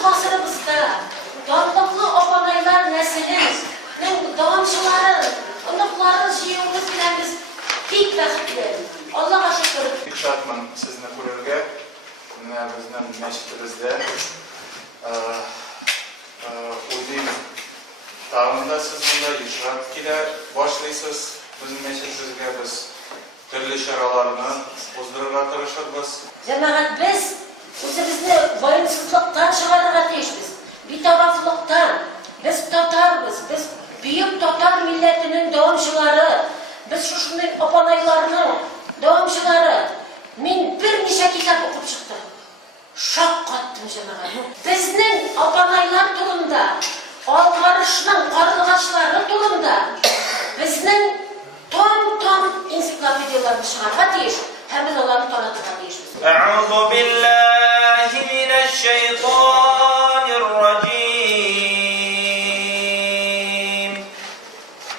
şu asırımızda varlıklı opanaylar nesliniz, davamçıların, onların şiirimiz bilen biz pek vakitler. Allah'a şükür. Şartman sizni ko'rarga, bizning masjidimizda o'zingiz ta'limda siz bunday ishtirokga boshlaysiz. Bizning masjidimizga biz turli sharolarni o'zdirishga tirishamiz. Cemaat biz o'zimizni voyinsizlikdan chiqarishga tiyishmiz. Betaraflikdan biz Tatarmiz, biz büyük Tatar milletinin davamchilari, biz shunday opanaylarning davamchilari. Men bir necha kitap o'qib chiqdim. Shok qotdim jamaat. Bizning opanaylar turunda, Alqarishning qarg'ashlari turunda bizning tom ensiklopediyalarni chiqarib tiyish, hamilalarni tanitib tiyishmiz. A'udhu billahi minash shaytonir rajim.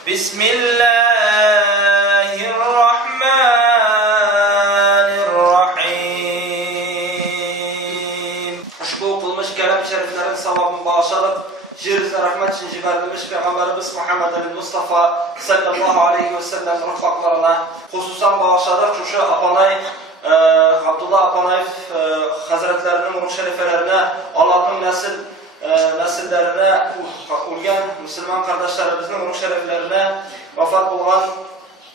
Bismillahirrahmanirrahim. Ushbu qilmish kalam shariflarin savobini bağışladık. Jerizde rahmet için ciberlemiş Peygamberimiz Muhammed Mustafa sallallahu aleyhi ve sellem ruhbaklarına hususan bağışladık. Şu Apanay, Abdullah Apanay Hazretlerinin ruh şerifelerine, Allah'ın nesillerine, ulgen Müslüman kardeşlerimizin ruh şeriflerine vefat bulgan,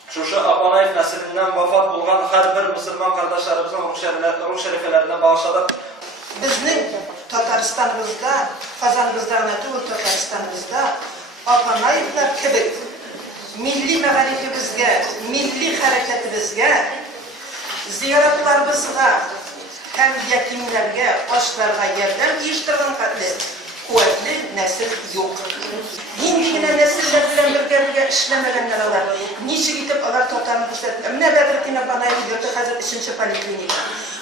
şu Apanay nesilinden vefat bulgan her bir Müslüman kardeşlerimizin ruh şerifelerine bağışladık. Bizning Tataristanımızda, Kazanımızda, Tataristanımızda Apanaylar gibi milli meğarifimizge, milli hareketimizge, ziyaretlerimizge, hem yetimlerge, aşklarga yerden iştirgan kuvvetli nesil yok. Yine nesiller bilen birlikte işlemeyenler var. Niçin gidip alar Tatarını gösterdi? Ne Bedrettin Apanay'ı gördü, hazır 3. poliklinika.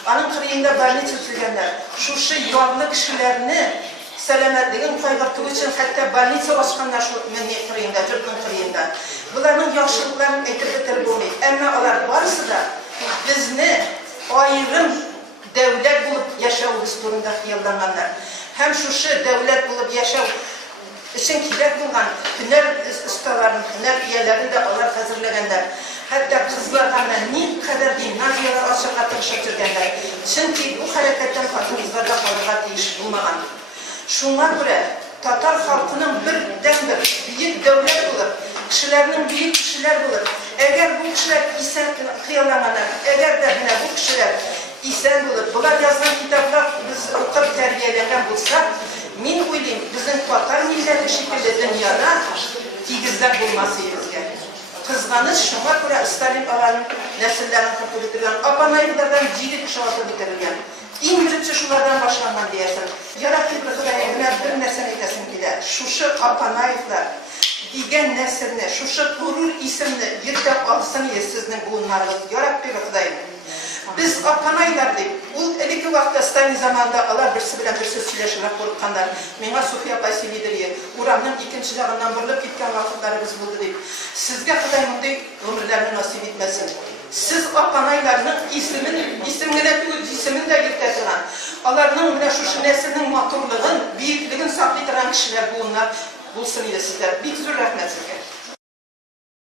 Anın kırığında barını çözülgenler, şu yollu kişilerini selametliğin kaygırtığı için hatta barını başkanlar şu menni kırığında, Türk'ün kırığında. Bunların yaşlılıklarının etkili bulmayı. Ama onlar varsa da bizni ayrım devlet bulup yaşamımız durumda yıllananlar. Hem şu devlet bulup yaşam için kirek bulgan hüner ustaların, hüner üyelerini de onlar hazırlayanlar. Hatta kızlarına ne kadar değil, naziyeler aşağı tırıştırganlar. Çünkü bu hareketten katımızlarda kalığa değiş bulmagan. Şuna göre Tatar halkının bir büyük devlet olur, kişilerinin büyük kişiler olur. Eğer bu kişiler isen kıyalamalar, eğer de bu kişiler isen olur, bunlar yazılan kitaplar biz okup terbiyelenen bulsak, min uylayım bizim Tatar milleti şekilde dünyada tigizler bulması bizge. Kızganış şuna göre Stalin ağanın nesillerinin kapı bitirilgen, Apanaylardan ciddi kuşavatı bitirilgen. En birinci şunlardan başlanman diyersin. Yaratı bir nesene edesin gider. Şuşu Apanaylar digen nesilini, şuşu gurur isimli yırtıp alsın sizin bunlarınız. Yaratı bir biz Apanaylar deyip, o eliki vakti Stalin zamanında Allah birisi bilen birisi söyleşine korkanlar. Mena Sofya Paysilidir Uranın ikinci dağından bırılıp gitken vakitleri biz buldu deyip. Sizge Xudayımında ömürlerini nasip etmesin. Siz Apanaylarının ismini de yırtıran. Onların şu neslinin maturluğun, büyüklüğün saklaydıran kişiler bunlar bulsun ile sizler. Bir tür rahmet sizge.